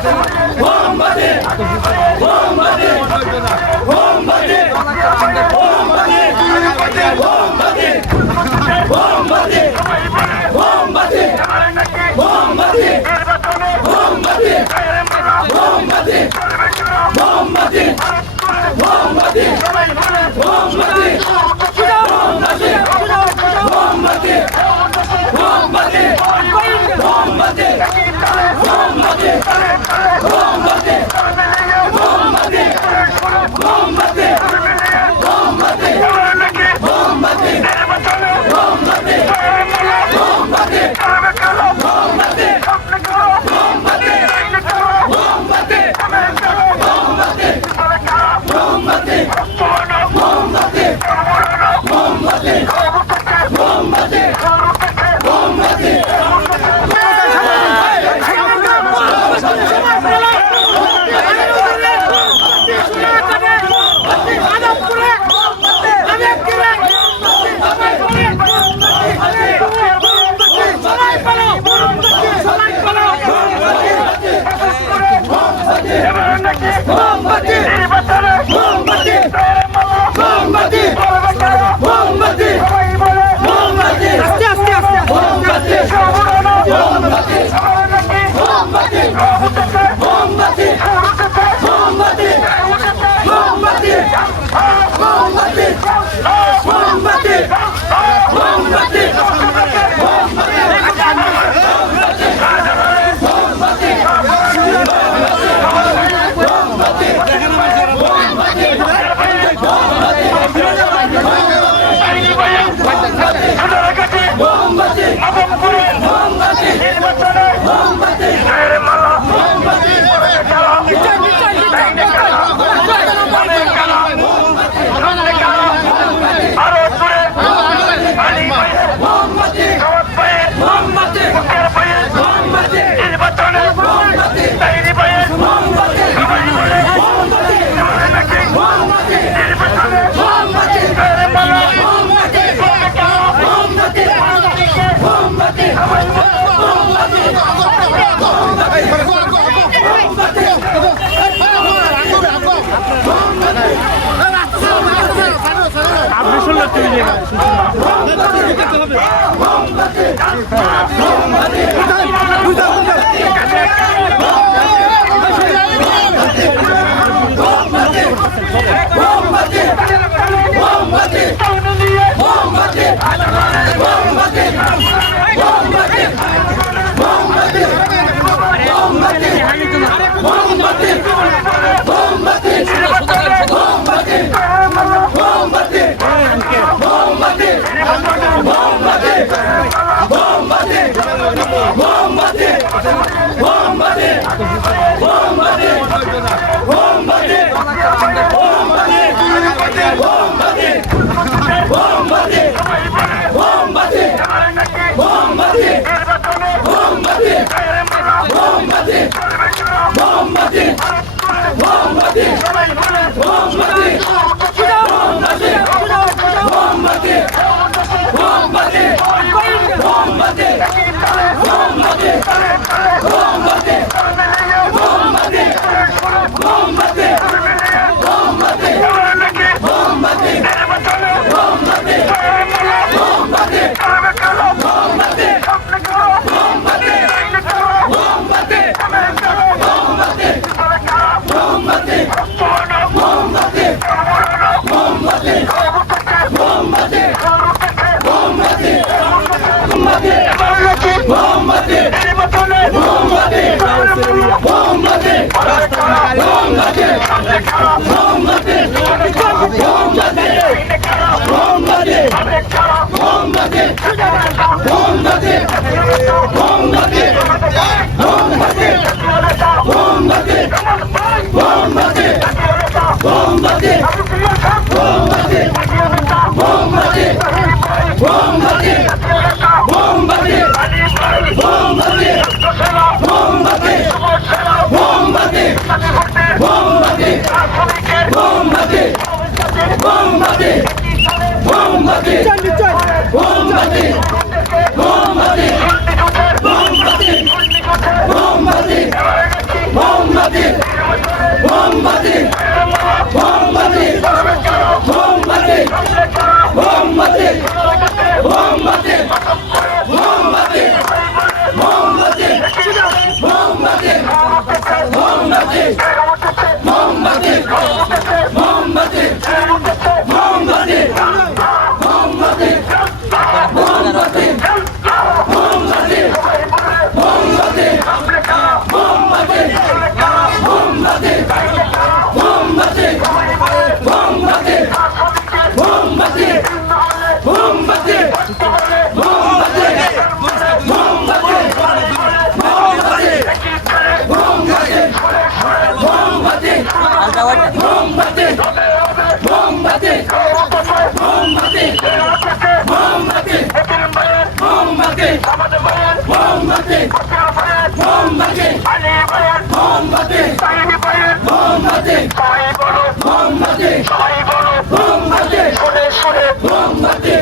Thank you. হবে Bomba! Bomba! Bomba! Bomba! খারাপ লালটা ওটা মোমবাতি মোমবাতি মোমবাতি মোমবাতি মোমবাতি মোমবাতি মোমবাতি মোমবাতি মোমবাতি মোমবাতি মোমবাতি মোমবাতি